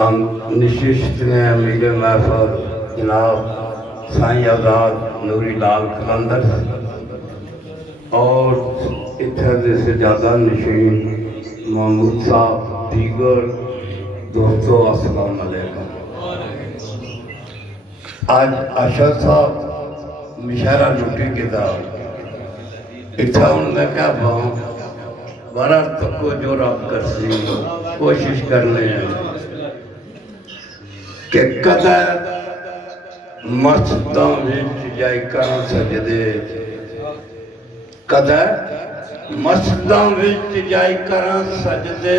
हम नशिस्त ने अमीर महफल जनाब साईं आज़ाद नूरी लाल कलंदर और इत्थे दे सजादा नशीन महमूद साहब दीगर दोस्तों अस्सलाम वालेकुम। आज अशर साहब मुशायरा लुटी किताब इत्थे उन्होंने क्या बड़ा तको जो रब करसी कोशिश करने कि कदर मस्जिदां विच जाई कर सजदे कदर मस्जिदां विच जाई कर सजदे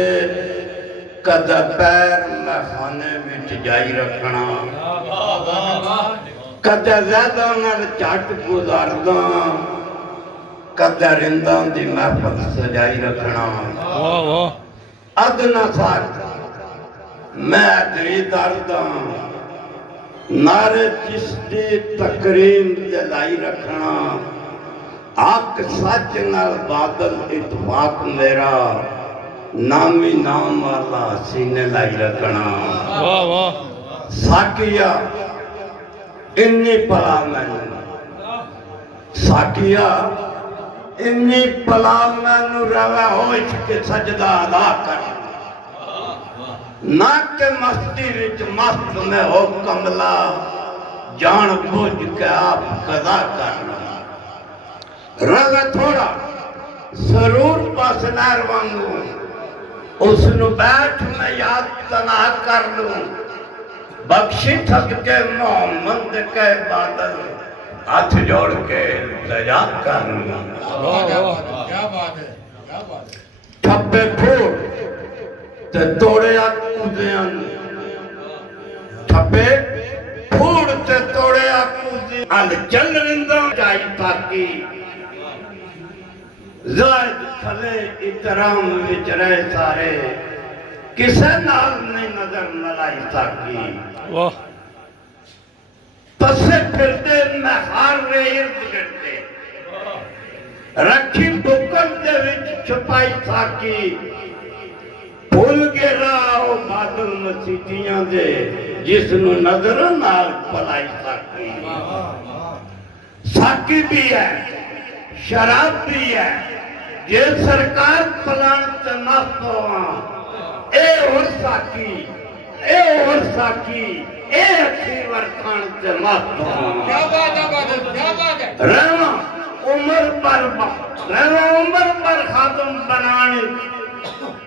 कदर पैर मैखाने विच जाई रखना कदर ज़्यादा नाल झट गुजारदा कदर रिंदां दी महफल सजाई रखना अदना साथ मैं तेरी दर्दा नारे चिश्ती तकरीम दिलाई रखना हक सच नाल बादल इतफाक मेरा नामी नाम वाला सीने लाई रखना साकिया इन्नी पला मैनू साकिया इन्नी पला मैनू रवा हो के सजदा अदा कर ना के मस्ती विच मस्त में हो कमला जान बुझ के आप कदा करना रवा थोड़ा जरूर पास नहर वांगू उसनु बैठ में याद तना कर लूं बख्शी थक के मोहम्मद के बादल हाथ जोड़ के सजा कर लूं क्या बात है ठप्पे फूट ते तोड़े आकूदियां ठप्पे फूट ते तोड़े आकूदी अल चल रिंदा जाई ताकी ज़ायद खले इतराम विच रहे सारे किसे नाल नहीं नजर मलाई ताकी तसे फिरते मैं हार रे इर्द गिरते रखी बुकल दे विच छुपाई ताकी भूल के राह बादल मसीतियां दे जिसनु नजर नाल पलाई साकी साकी भी है शराब भी है जे सरकार पलान ते ना पवा ए और साकी ए और साकी ए अखी वरखान ते मत क्या बात है रहना उम्र पर खातम बनाने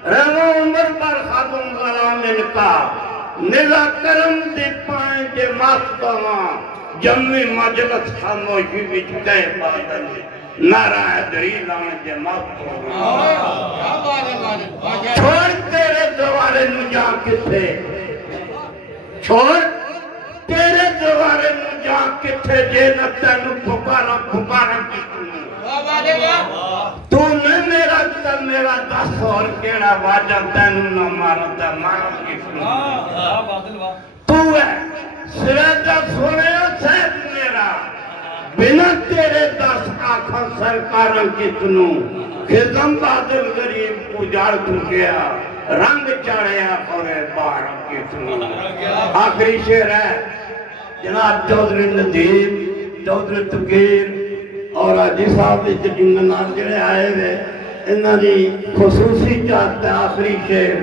रहना उम्र पर खातम गलामिन का निगा करम दी पाए के मास्तवा जम्मी मजलस खामोशी विच गए बादल नारा दरी लाने के मास्तवा छोड़ तेरे द्वारे नु जा किथे छोड़ तेरे द्वारे नु जा किथे जे न तेनु पुकारा तू ने मेरा तब मेरा 10 और केड़ा वाजा तेनु न मारा ते मारा किसनु तू है सिरा दा सोने सैद मेरा बिना तेरे 10 आँखों सरकारां किसनु खिदम बादल गरीब उजाड़ तू गया रंग चढ़िया और बाहर किसनु आखिरी शेर है जनाब चौधरी नदीम चौधरी तकीर और हाजी साहब इन्होंने नाम जोड़े आए हुए इन्हों की खसूसी चाहत है आखिरी शेर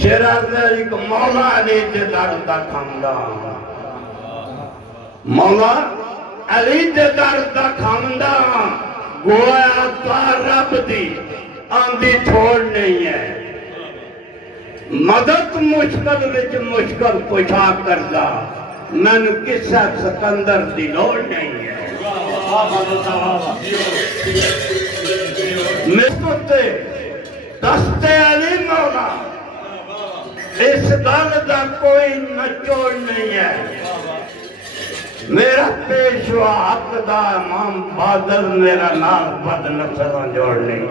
शेरा एक मौला अली के दर का खानदान मौला अली के दर का खानदान गोया तार रब दी आंधी छोड़ नहीं है मदद मुश्किल विच मुश्किल पुछा करदा मैनू किसा सिकंदर दी लोड़ नहीं है मिसते दस्ते अली मौला इस गल का कोई नचोड़ नहीं है मेरा पेशवा हक दा इमाम बादल मेरा नाम बद नस्ल जोड़ नहीं